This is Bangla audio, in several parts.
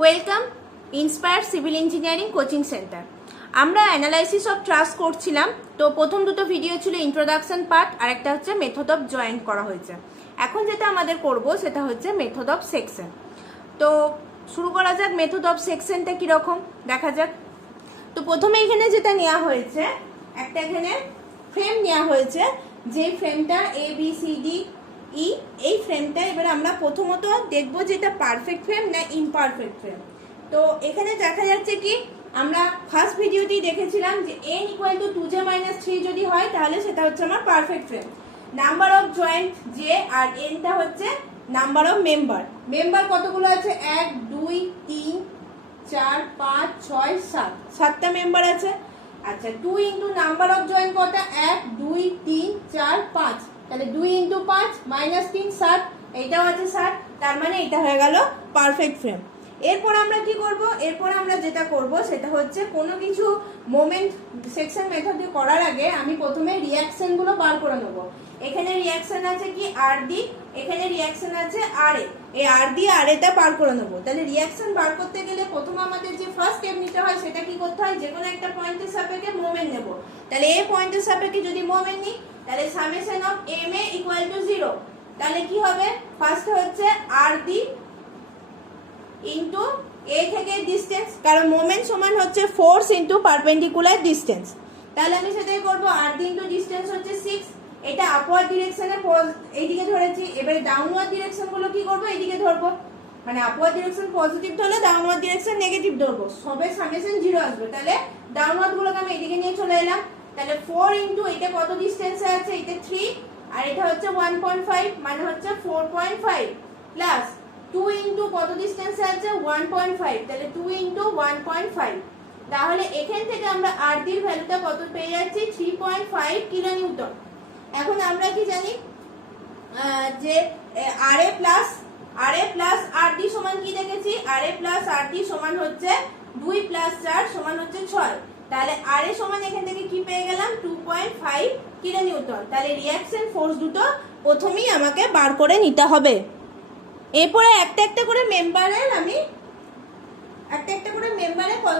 Welcome inspire civil engineering coaching centre. আমরা অ্যানালাইসিস অফ ট্রাস করছিলাম। তো প্রথম দুটো ভিডিও ছিল ইন্ট্রোডাকশন পার্ট, আর একটা হচ্ছে মেথড অফ জয়েন্ট করা হয়েছে। এখন যেটা আমাদের করব সেটা হচ্ছে মেথড অফ সেকশন। তো শুরু করা যাক। মেথড অফ সেকশনটা কীরকম দেখা যাক। তো প্রথমে এখানে যেটা নেওয়া হয়েছে, একটা এখানে ফ্রেম নেওয়া হয়েছে, যে ফ্রেমটা ABCD ই, এই ফ্রেমটা এবার আমরা প্রথমত দেখব যে এটা পারফেক্ট ফ্রেম না ইমপারফেক্ট ফ্রেম। তো এখানে দেখা যাচ্ছে কি, আমরা ফার্স্ট ভিডিওতেই দেখেছিলাম যে n = 2j-3 যদি হয় তাহলে সেটা হচ্ছে আমার perfect frame. Number of joint যে, আর nটা হচ্ছে নাম্বার অফ মেম্বার। মেম্বার কতগুলো আছে? 1 2 3 4 5 6 7, 7টা মেম্বার আছে। আচ্ছা, 2 ইন্টু নাম্বার অফ জয়েন্ট কটা? 1 2 3 4 5, তাহলে 2 ইন্টু 5 -3 7, এইটাও আছে 7। তার মানে এটা হয়ে গেল পারফেক্ট ফ্রেম। এরপর আমরা কি করব? এরপর আমরা যেটা করব সেটা হচ্ছে কোনো কিছু মোমেন্ট সেকশন মেথডে করার আগে আমি প্রথমে রিঅ্যাকশন গুলো বার করে নেব। এখানে রিঅ্যাকশন আছে কি RD, এখানে রিঅ্যাকশন আছে RA। এই RD আর RA টা বার করে নেব। তাহলে রিঅ্যাকশন বার করতে গেলে প্রথম আমাদের যে ফার্স্ট স্টেপ নিতে হয় সেটা কি করতে হয়? যে কোনো একটা পয়েন্টের সাপেক্ষে মোমেন্ট নেব। তাহলে এই পয়েন্টের সাপেক্ষে যদি মোমেন্ট নিই তাহলে সামেশন অফ MA = 0। তাহলে কি হবে? ফার্স্ট হচ্ছে RD ইন্টু এ থেকে ডিস্টেন্স, কারণ মোমেন্ট সমান হচ্ছে ফোর্স ইন্টু পারপেন্ডিকুলার ডিস্টেন্স। তাহলে আমি সেটাই করব। RD ইন্টু ডিস্টেন্স হচ্ছে 6, এটা আপওয়ার্ড ডিরেকশনে এইদিকে ধরেছি। এবারে ডাউনওয়ার্ড ডিরেকশন গুলো কি করব? এইদিকে ধরবো, মানে আপওয়ার্ড ডিরেকশন পজিটিভ ধরলে ডাউনওয়ার্ড ডিরেকশন নেগেটিভ ধরবো, সবে সামেশন 0 আসবে। তাহলে ডাউনওয়ার্ড গুলোকে আমি এইদিকে নিয়ে চলে এলাম। তাহলে 4 ইন্টু এটা কত ডিস্টেন্সে আছে? এটা 3, আর এটা হচ্ছে 1.5, মানে হচ্ছে 4.5 প্লাস 2 ইন্টু কত ডিস্টেন্সে আছে? 1.5, তাহলে 2 ইন্টু 1.5। তাহলে এখান থেকে আমরা RD এর ভ্যালুটা কত পেয়ে যাচ্ছি? 3.5 কিলোনিউটন। এখন আমরা কি জানি যে RA প্লাস RD সমান কি দেখেছি? RA প্লাস RD সমান হচ্ছে 2 প্লাস 4 সমান হচ্ছে 6। তাহলে RA সমান এখান থেকে কি পেয়ে গেলাম? 2.5 কিলোনিউটন। তাহলে রিঅ্যাকশন ফোর্স দুটো প্রথমেই আমাকে বার করে নিতে হবে। এরপরে একটা একটা করে মেম্বারে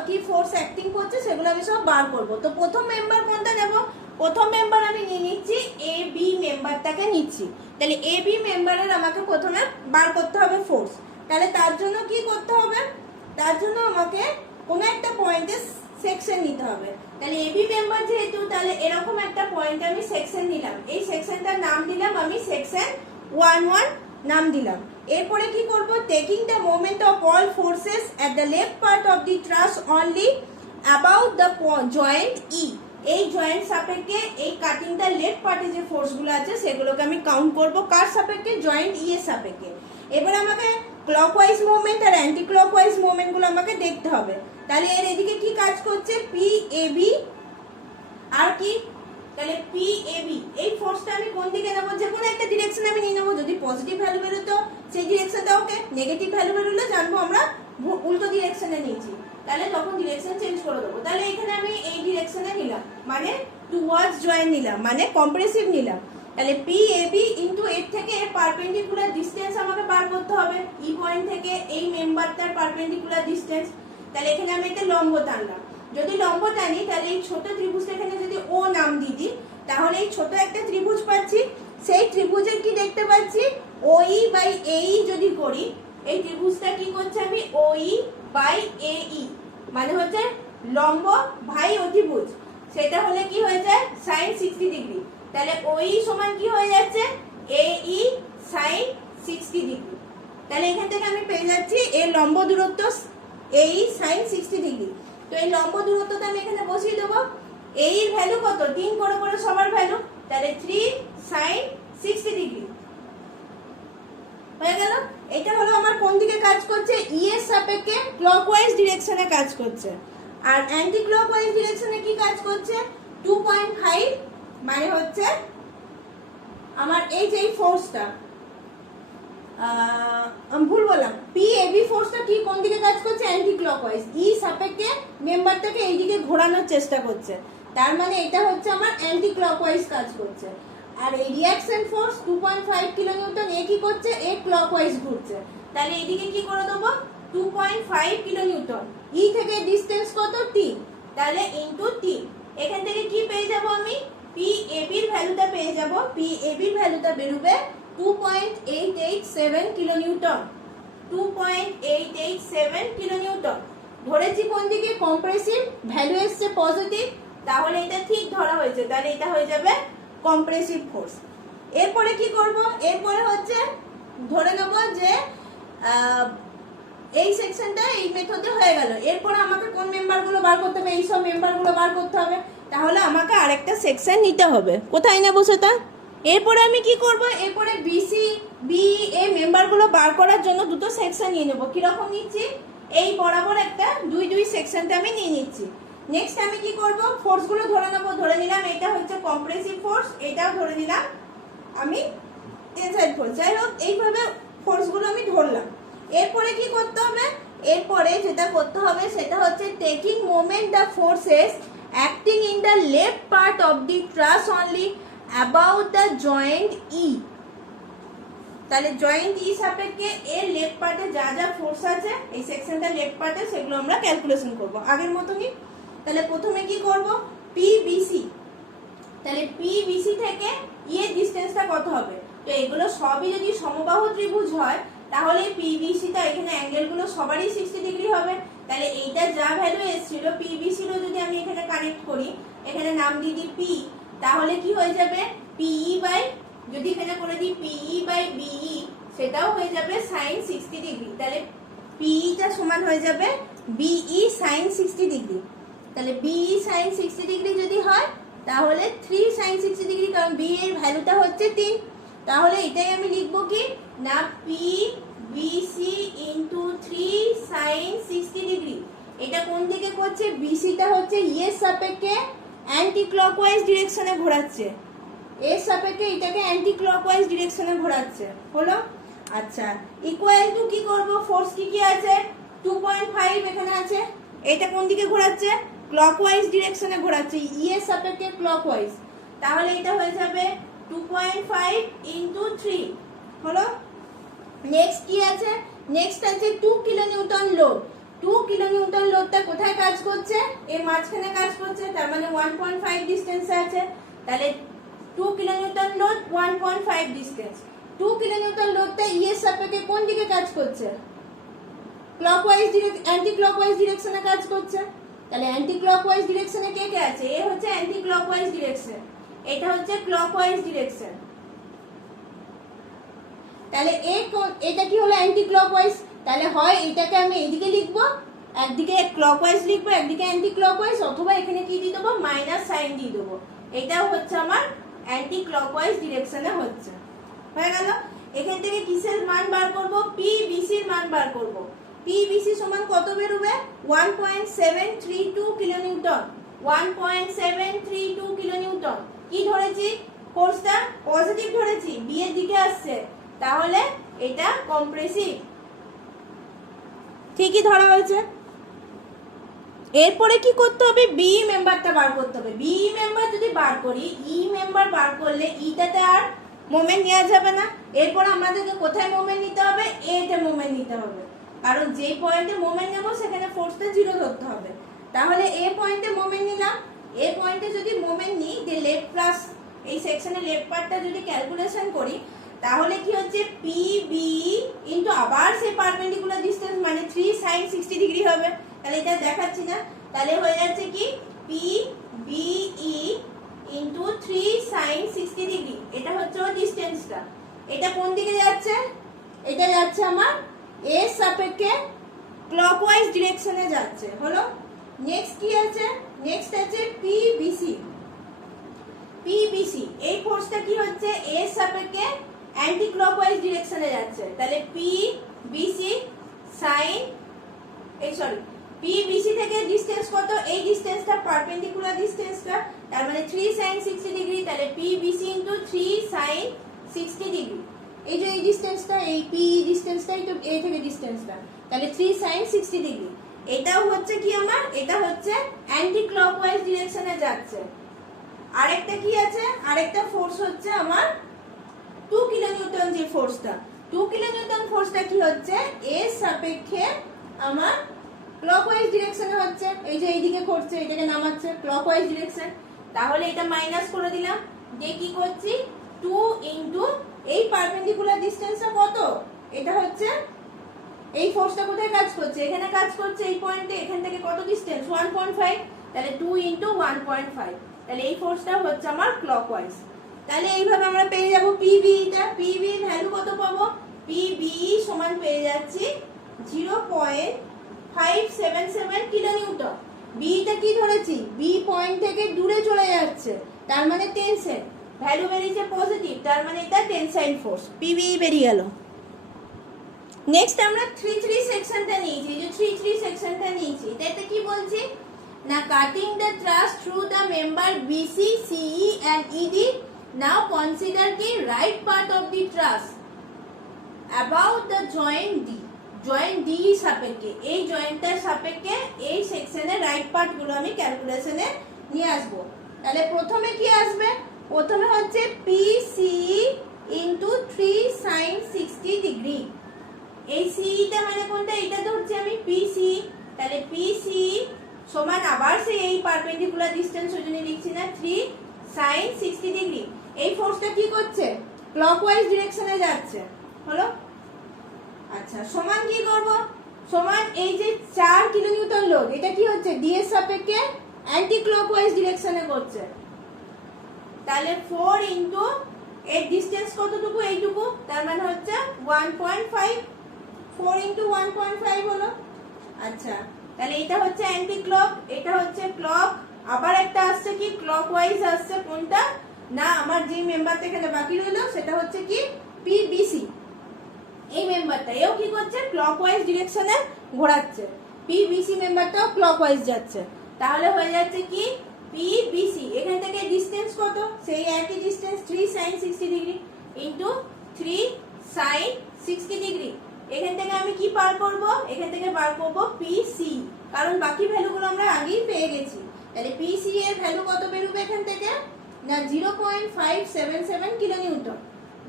কি ফোর্স অ্যাক্টিং করছে সেগুলো আমি সব বার করব। তো প্রথম মেম্বার কোনটা নেব? প্রথম মেম্বার আমি নিয়ে নিচ্ছি AB মেম্বারটাকে নিচ্ছি। তাহলে AB মেম্বারের আমাকে প্রথমে বার করতে হবে ফোর্স। তাহলে তার জন্য কি করতে হবে? তার জন্য আমাকে কোনো একটা পয়েন্টে সেকশন নিতে হবে। তাহলে AB মেম্বার যেহেতু, তাহলে এরকম একটা পয়েন্টে আমি সেকশন নিলাম। এই সেকশনটার নাম দিলাম আমি সেকশন 11 নাম দিলাম। এরপরে কি করব? Taking the moment of all forces at the left part of the truss only about the joint E. এই জয়েন্ট সাপেক্ষে এই কাটিংটার লেফট পার্টে যে ফোর্সগুলো আছে সেগুলোকে আমি কাউন্ট করব। কার সাপেক্ষে? জয়েন্ট ই এর সাপেক্ষে। এবার আমাকে ক্লকওয়াইজ মুভমেন্ট আর অ্যান্টি ক্লকওয়াইজ মুভমেন্টগুলো আমাকে দেখতে হবে। তাহলে এর এদিকে কি কাজ করছে? PAB আর কি? তাহলে PAB এই ফোর্সটা আমি কোন দিকে নেব? যে কোনো একটা ডিরেকশন আমি নিয়ে নেবো। যদি পজিটিভ ভ্যালু বেরোতো সেই ডিরেকশনটা ওকে, নেগেটিভ ভ্যালু বেরোলে জানবো আমরা উল্টো ডিরেকশনে নিয়েছি, তাহলে তখন ডিরেকশন চেঞ্জ করে দেবো। তাহলে এখানে আমি এই ডিরেকশনে নিলাম, মানে টুয়ার্ডস জয়েন্ট নিলাম, মানে কম্প্রেসিভ নিলাম। তাহলে PAB ইন্টু এর থেকে এর পারপেন্ডিকুলার ডিস্টেন্স আমাকে বার করতে হবে। ই পয়েন্ট থেকে এই মেম্বারটার পারপেন্ডিকুলার ডিস্টেন্স। তাহলে এখানে আমি একটা লম্ব টানলাম। যদি লম্ব টানি তাহলে এই ছোট ত্রিভুজটা এখানে যদি O নাম দিয়ে দিই তাহলে এই ছোট একটা ত্রিভুজ পাচ্ছি। সেই ত্রিভুজের কি দেখতে পাচ্ছি? OE/AE যদি করি, এই ত্রিভুজটা কি করছে? আমি OE/AE, মানে হচ্ছে লম্ব ভাই অতিভুজ। সেটা হলে কি হয়ে যায়? sin 60 degree. তাহলে OE সমান কি হয়ে যাচ্ছে? AE sin 60 degree. তাহলে এখান থেকে আমি পেয়ে যাচ্ছি এর লম্ব দূরত্ব AE sin 60 ডিগ্রি। তো এই লম্ব দূরত্বটা আমি এখানে বসিয়ে দেবো। এই এর ভ্যালু কত? 3 করে করে সবার ভ্যালু। তাহলে 3 sin 60 ডিগ্রি হয়ে গেল। এটা হলো আমার কোন দিকে কাজ করছে? ই এর সাপেক্ষে ক্লকওয়াইজ ডিরেকশনে কাজ করছে। আর অ্যান্টি ক্লকওয়াইজ ডিরেকশনে কি কাজ করছে? 2.5, মানে হচ্ছে আমার এই যে ফোর্সটা, আমি ভুল বললাম, PAB ফোর্সটা কি কোন দিকে কাজ করছে? Anti clockwise. ই সাপেক্ষে মেম্বারটাকে এইদিকে ঘোরানোর চেষ্টা করছে, তার মানে এটা হচ্ছে আমার অ্যান্টি ক্লকওয়াইজ কাজ করছে। আর এই রিঅ্যাকশন ফোর্স 2.5 কিলোনিউটন, এ কি করছে? এ ক্লকওয়াইজ ঘুরছে। তাহলে এইদিকে কি করে দেবো? 2.5 কিলোনিউটন। ই থেকে ডিসটেন্স কত 3, তাহলে ইনটু 3। এখান থেকে কি পেয়ে যাব আমি, পি এ বির ভ্যালুটা পেয়ে যাব। পি এ বির ভ্যালুটা বেরোবে 2.887 কিলোনিউটন। 2.887 কিলোনিউটন ধরেছি কোন দিকে, কম্প্রেসিভ, ভ্যালু এসছে পজিটিভ, তাহলে এটা ঠিক ধরা হয়েছে, তাহলে এটা হয়ে যাবে কম্প্রেসিভ ফোর্স। এরপরে কি করব, এরপরে হচ্ছে ধরে নেব যে এই সেকশনটা এই মেথডে হয়ে গেল। এরপরে আমাকে কোন মেম্বারগুলো বার করতে হবে, এই সব মেম্বারগুলো বার করতে হবে, তাহলে আমাকে আরেকটা সেকশন নিতে হবে। কোথায় নেব সেটা, এরপরে আমি কি করব, এরপরে বিসি বি এ মেম্বারগুলো বার করার জন্য দুটো সেকশন নিয়ে নেব। কিরকম নিচ্ছি, এই বরাবর একটা দুই দুই সেকশনটা আমি নিয়ে নিচ্ছি। নেক্সট আমি কি করব, ফোর্সগুলো ধরে নেব। ধরে নিলাম এটা হচ্ছে কম্প্রেসিভ ফোর্স, এটাও ধরে নিলাম আমি টেনসাইল ফোর্স। যাই হোক, এইভাবে ফোর্সগুলো আমি ধরলাম। এরপরে কি করতে হবে, এরপরে যেটা করতে হবে সেটা হচ্ছে taking moment the forces acting in the left part of the truss only about the joint E. তাহলে জয়েন্ট ই সাপেক্ষে এর লেফট পার্টে যা যা ফোর্স আছে এই সেকশনটা লেফট পার্টে, সেগুলো আমরা ক্যালকুলেশন করব আগের মতনই। তাহলে প্রথমে কি করব, পিবিসি, তাহলে পিবিসি থেকে ই এর ডিসটেন্সটা কত হবে। তো এগুলো সবই যদি সমবাহু ত্রিভুজ হয় তাহলে পিবিসিটা, এখানে অ্যাঙ্গেলগুলো সবারই 60 ডিগ্রি হবে। তাহলে এইটা যা ভ্যালু এসেছিল পিবিসিরও যদি আমি এখানে কানেক্ট করি, এখানে নাম দিয়ে দিই পি, তাহলে কি হয়ে যাবে পিই বাই, যদি এখানে করে দিই পিই বাই বিই, সেটাও হয়ে যাবে সাইন 60 ডিগ্রি। তাহলে পিইটা সমান হয়ে যাবে বিই সাইন 60 ডিগ্রি। তাহলে বিই সাইন 60 ডিগ্রি যদি হয় তাহলে 3 সাইন 60 ডিগ্রি, কারণ বি এর ভ্যালুটা হচ্ছে 3। তাহলে এটাই আমি লিখবো কি না, P BC into 3 sine 60 degree. এটা কোন দিকে করছে, বিসিটা হচ্ছে এর সাপেক্ষে অ্যান্টি ক্লকওয়াইজ ডিরেকশনে ঘোরাচ্ছে, এর সাপেক্ষে এটাকে অ্যান্টি ক্লকওয়াইজ ডিরেকশনে ঘোরাচ্ছে। হলো, আচ্ছা, ইকুয়াল টু কি করব, ফোর্স কি কি আছে 2.5 এখানে আছে, এটা কোন দিকে ঘোরাচ্ছে, ক্লকওয়াইজ ডিরেকশনে ঘোরাচ্ছে, ই এর সাপেক্ষে ক্লকওয়াইজ। তাহলে এটা হয়ে যাবে 2.5 ইনটু 3। হলো, নেক্সট কি আছে, নেক্সট আছে 2 কিলোনিউটন লোড। 2 কিলোনিউটন লোডটা কোথায় কাজ করছে, এর মাঝখানে কাজ করছে, তার মানে 1.5 ডিসটেন্সে আছে। তাহলে 2 কিলোনিউটন লোড 1.5 ডিসটেন্স। 2 কিলোনিউটন লোডটা ই এর সাপেক্ষে কোন দিকে কাজ করছে, ক্লকওয়াইজ অ্যান্টি ক্লকওয়াইজ ডিরেকশনে কাজ করছে। তাহলে অ্যান্টি ক্লকওয়াইজ ডিরেকশনে কে কে আছে, এ হচ্ছে অ্যান্টি ক্লকওয়াইজ ডিরেকশন, এটা হচ্ছে ক্লকওয়াইজ ডিরেকশন। তাহলে এটা কি হলো অ্যান্টি ক্লকওয়াইজ, তাহলে হয় এটাকে আমি এইদিকে লিখবো, একদিকে ক্লকওয়াইজ লিখবো একদিকে অ্যান্টি ক্লকওয়াইজ, অথবা এখানে কি দিয়ে দেবো মাইনাস সাইন দিয়ে দেবো। এটাও হচ্ছে আমার অ্যান্টি ক্লকওয়াইজ ডিরেকশনে হচ্ছে। হয়ে গেল, এখান থেকে কিসের মান বার করব, পিবিসির মান বার করব। পিবিসি সমান কত বেরোবে 1.732 কিলোনিউটন। 1.732 কিলোনিউটন। কি ধরেছি, ফোর্সটা পজিটিভ ধরেছি, বি এর দিকে আসছে, তাহলে এটা কম্প্রেসিভ, ঠিকই ধরা হয়েছে। এরপরে কি করতে হবে, বি মেম্বারটা বার করতে হবে। বি মেম্বার যদি বার করি, ই মেম্বার বার করলে ইটাতে আর মোমেন্ট নেওয়া যাবে না। এরপর আমাদেরকে কোথায় মোমেন্ট নিতে হবে, এতে মোমেন্ট নিতে হবে, কারণ যে পয়েন্টে মোমেন্ট নেব সেখানে ফোর্সটা 0 ধরতে হবে। তাহলে এ পয়েন্টে মোমেন্ট নিলাম, এ পয়েন্টে যদি মোমেন্ট নিই, যে লেফট প্লাস এই সেকশনে লেফট পার্টটা যদি ক্যালকুলেশন করি, তাহলে কি হচ্ছে পি বি ইন্টু আবার সেই পারপেন্ডিকুলার ডিসটেন্স মানে 3 সাইন 60 ডিগ্রি হবে। তাহলে এটা দেখাচ্ছি না, তাহলে হয়ে যাচ্ছে কি P B E into 3 sine 60 degree. এটা হচ্ছে ওর ডিসটেন্সটা। এটা কোন দিকে যাচ্ছে, এটা যাচ্ছে আমার এর সাপেক্ষে ক্লকওয়াইজ ডিরেকশনে যাচ্ছে। হলো, নেক্সট কি আছে, নেক্সট আছে পিবিসি। পিবিসি এই ফোর্সটা কি হচ্ছে এর সাপেক্ষে অ্যান্টি ক্লকওয়াইজ ডিরেকশনে যাচ্ছে। তাহলে পিবিসি সাইন পিবিসি থেকে ডিসটেন্স কত, এই ডিসটেন্সটা পারপেন্ডিকুলার ডিসটেন্সটা, তার মানে 3 সাইন 60 ডিগ্রি। তাহলে পিবিসি ইনটু 3 সাইন 60 ডিগ্রি। এই যে এই ডিসটেন্সটা, এই পি ডিসটেন্সটা, এই তো এ থেকে ডিসটেন্সটা, তাহলে 3 সাইন 60 ডিগ্রি। এটাও হচ্ছে কি আমার, এটা হচ্ছে অ্যান্টি ক্লকওয়াইজ ডিরেকশনে যাচ্ছে। আরেকটা কি আছে, আরেকটা ফোর্স হচ্ছে আমার 2 কিলোনিউটন। যে ফোর্সটা 2 কিলোনিউটন ফোর্সটা কি হচ্ছে এর সাপেক্ষে আমার ক্লকওয়াইজ ডিরেকশনে হচ্ছে, এই যে এইদিকে করছে, এটাকে নামাচ্ছে ক্লকওয়াইজ ডিরেকশন। তাহলে এটা মাইনাস করে দিলাম, যে কি করছি 2 ইনটু এই পারপেন্ডিকুলার ডিসটেন্সটা কত, এটা হচ্ছে এই ফোর্সটা কোথায় কাজ করছে, এখানে কাজ করছে এই পয়েন্টে, এখান থেকে কত ডিসটেন্স 1.5, তাহলে 2 ইনটু 1.5, তাহলে এই ফোর্সটা হচ্ছে আমার ক্লকওয়াইজ। তাহলে এইভাবে আমরা পেয়ে যাব পিবি, টা পিবি ভ্যালু কত পাবো, পিবি সমান পেয়ে যাচ্ছি 0.577 কিলোনিউটন। বিটা কি ধরেছি, বি পয়েন্ট থেকে দূরে চলে যাচ্ছে, তার মানে টেনশন ভ্যালু বেরিয়েছে পজিটিভ, তার মানে এটা টেনসাইল ফোর্স, পিবি বেরিয়ে গেল। নেক্সট আমরা 3-3 সেকশনটা নিয়েছি, যে 3-3 সেকশনটা নিয়েছি, এটাতে কি বলছি না, cutting the truss through the member BC, CE and ED, now consider কি right part of the truss about the joint D, joint D সাপেক্ষে, এই জয়েন্টটার সাপেক্ষে এই সেকশনের রাইট পার্ট গুলো আমি ক্যালকুলেশনে নিয়ে আসবো। তাহলে প্রথমে কি আসবে, প্রথমে হচ্ছে পিসি ইন্টু 3 সাইন 60 ডিগ্রি, এই সিটা মানে কোনটা, এটা ধরছি আমি পিসি, তাহলে পিসি সমান আবার সেই এই পারপেন্ডিকুলার ডিসটেন্স ওই জন্য লিখছি না 3 সাইন 60 ডিগ্রি। এই ফোর্সটা কি করছে, ক্লকওয়াইজ ডিরেকশনে যাচ্ছে, হলো। আচ্ছা সমান কি করব, সমান এই যে 4 কিলোনিউটন লোড, এটা কি হচ্ছে ডি এর সাপেক্ষে অ্যান্টি ক্লকওয়াইজ ডিরেকশনে করছে, তাহলে 4 ইনটু এর ডিসটেন্স কতটুকু, এইটুকু, তার মানে হচ্ছে 1.5, 4 ইনটু 1.5 হলো। আচ্ছা তাহলে এটা হচ্ছে অ্যান্টি ক্লক, এটা হচ্ছে ক্লক, আবার একটা আসছে কি ক্লকওয়াইজ আসছে, কোনটা না আমার যে মেম্বারটা এখানে বাকি রইলো সেটা হচ্ছে কি পিবিসি, এই মেম্বারটা এও কি করছে ক্লকওয়াইজ ডিরেকশনে ঘোরাচ্ছে, পিবিসি মেম্বারটাও ক্লকওয়াইজ যাচ্ছে, তাহলে হয়ে যাচ্ছে কি পিবিসি, এখান থেকে ডিসটেন্স কত, সেই একই distance 3 sine 60 degree into 3 sine 60 degree. এখান থেকে আমি কি বার করব, এখান থেকে বার করব পিসি, কারণ বাকি ভ্যালুগুলো আমরা আগেই পেয়ে গেছি। তাহলে পিসি এর ভ্যালু কত বেরোবে এখান থেকে না 0.577 কিলোনিউটন,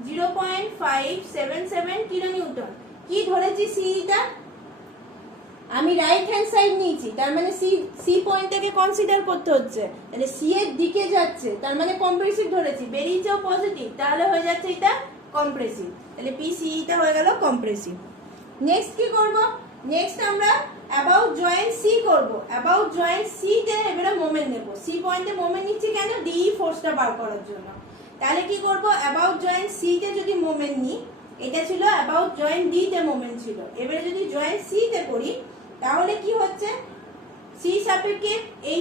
0.577 কিলোনিউটন। কি ধরেছি সিটা, আমি রাইট হ্যান্ড সাইড নিয়েছি, তার মানে সি পয়েন্টটাকে কনসিডার করতে হচ্ছে, তাহলে সি এর দিকে যাচ্ছে, তার মানে কম্প্রেসিভ ধরেছি, বেরিয়েছেও পজিটিভ, তাহলে হয়ে যাচ্ছে এটা কম্প্রেসিভ, তাহলে পিসিটা হয়ে গেল কম্প্রেসিভ। নেক্সট কি করব, নেক্সট আমরা অ্যাবাউট জয়েন্ট সি করব, অ্যাবাউট জয়েন্ট সি তে এবারে মোমেন্ট নেব, সি পয়েন্টে মোমেন্ট নিচ্ছি কেন, ডি ফোর্সটা বার করার জন্য। তাহলে কি করব, অ্যাবাউট জয়েন্ট সি তে যদি মোমেন্ট নিই, এটা ছিল অ্যাবাউট জয়েন্ট ডি তে মোমেন্ট ছিল, এবারে যদি জয়েন্ট সি তে করি তাহলে কি হচ্ছে, সি সাপেক্ষে এই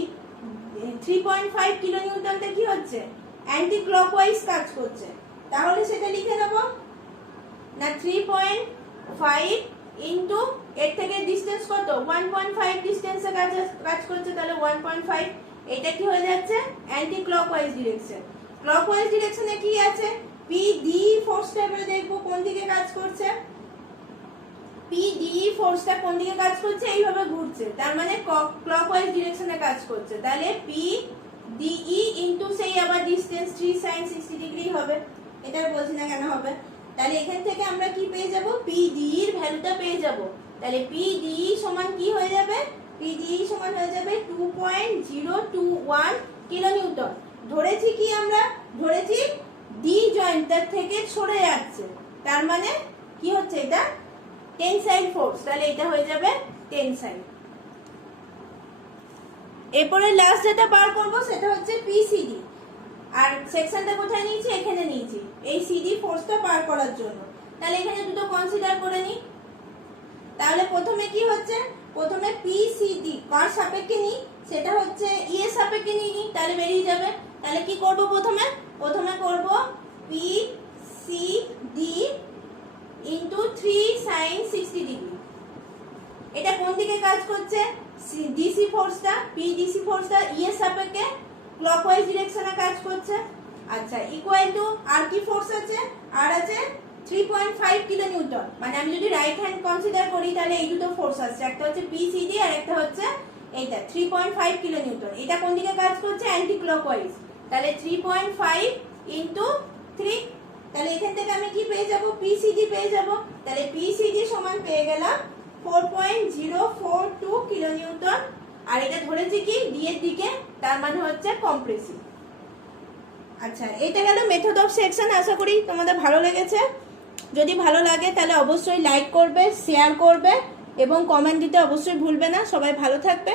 3.5 কিলোনিউটনটা কি হচ্ছে অ্যান্টি ক্লকওয়াইজ কাজ করছে, তাহলে সেটা লিখে দেব না 3.5 ইনটু এর থেকে ডিসটেন্স কত 1.5 ডিসটেন্সে কাজ করছে, তাহলে 1.5, এটা কি হয়ে যাচ্ছে অ্যান্টি ক্লকওয়াইজ ডিরেকশন। ক্লকওয়াইজ ডিরেকশনে কি আছে, পি ডি ফোর্সটা এবারে দেখবো কোন দিকে কাজ করছে, পি ডি ফোর্সটা কোন দিকে কাজ করছে, এইভাবে ঘুরছে, তার মানে ক্লকওয়াইজ ডিরেকশনে কাজ করছে, তাহলে পি ডিই ইনটু সেই আবার ডিসটেন্স 3 সাইন 60 ডিগ্রি হবে, এটা বলছি না কেন হবে। তাহলে এখান থেকে আমরা কি পেয়ে যাব, পি ডি এর ভ্যালুটা পেয়ে যাব, তাহলে পি ডি সমান কি হয়ে যাবে, পি ডি সমান হয়ে যাবে 2.021 কিলোনিউটন। ধরেছি কি আমরা, ধরেছি ডি জয়েন্টটার থেকে সরে যাচ্ছে, তার মানে কি হচ্ছে এটা টেনসাইল ফোর্স, তাহলে এটা হয়ে যাবে টেনসাইল। এরপরে লাস্ট যেটা বার করব সেটা হচ্ছে পিসিডি, আর সেকশনটা কোথায় নিয়েছি, এখানে নিয়েছি এই সিডি ফোর্সটা বার করার জন্য। তাহলে এখানে দুটো কনসিডার করে নিই, তাহলে প্রথমে কি হচ্ছে, প্রথমে পিসিডি কার সাপেক্ষে নিই, সেটা হচ্ছে ই এর সাপেক্ষে নিই, তাহলে বেরিয়ে যাবে। তাহলে কি করব, প্রথমে করব পিসিডি ইনটু 3 সাইন 60 ডিগ্রি, এটা কোন দিকে কাজ করছে, ডিসি ফোর্সটা, পিডিসি ফোর্সটা ই এর সাপেক্ষে ক্লকওয়াইজ ডিরেকশনে কাজ করছে। আচ্ছা ইকুয়াল টু আর কি ফোর্স আছে, আর আছে 3.5 কিলোনিউটন, মানে আমি যদি রাইট হ্যান্ড কনসিডার করি তাহলে এই দুটো ফোর্স আছে, একটা হচ্ছে পিসিডি আর একটা হচ্ছে এইটা 3.5 কিলোনিউটন, এটা কোন দিকে কাজ করছে অ্যান্টি ক্লকওয়াইজ, তাহলে 3.5 ইনটু 3, তাহলে এখান থেকে আমি কি পেয়ে যাব, পিসিডি পেয়ে যাব, তাহলে পিসিডি সমান পেয়ে গেলাম 4.042 কিলোনিউটন, আর এটা ধরেছি কি ডি এর দিকে, তার মানে হচ্ছে কম্প্রেসিভ। আচ্ছা, এটা গেল মেথড অফ সেকশন। আশা করি তোমাদের ভালো লেগেছে। যদি ভালো লাগে তাহলে অবশ্যই লাইক করবে, শেয়ার করবে এবং কমেন্ট দিতে অবশ্যই ভুলবে না। সবাই ভালো থাকবে।